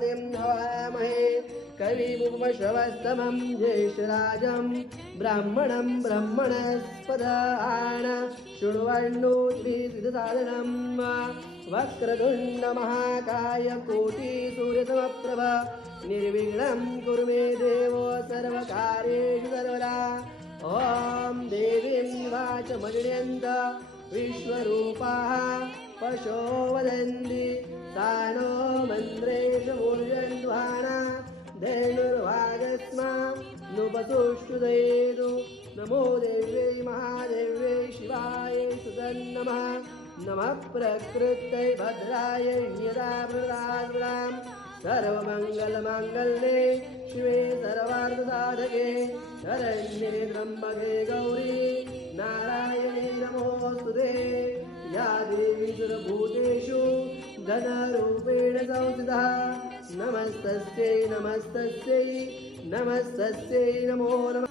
प्रजापतिं हवामहे कविमुपमश्रवस्तमं ज्येष्ठराजं ब्राह्मणं ब्रह्मणस्पदान शृण्वन्नोद्भिसिद्धसाधनं वक्रतुण्ड महाकाय कोटिसूर्यसमप्रभ निर्विघ्नं कुरु मे देवो सर्वकार्येषु सर्वदा ॐ देवीं वाचमनिर्यन्त विश्वरूपाः पशो वदन्ति सा नो मन्त्रेषु मूर्जन्ध्वाना धेनुर्वागस्मा नुपसुष्टुदेतु नमो देव्यै महादेव्यै शिवाय सुतन्नमः नमः प्रकृत्यै भद्रायै नियताप्रदां सर्वमङ्गलमाङ्गल्ये शिवे सर्वार्थसाधके शरण्ये त्र्यम्बके गौरी नारायणे नमोऽस्तुते या देवी सर्वभूतेषु धनरूपेण संस्थिता नमस्तस्यै नमस्तस्यै नमस्तस्यै नमो नमः।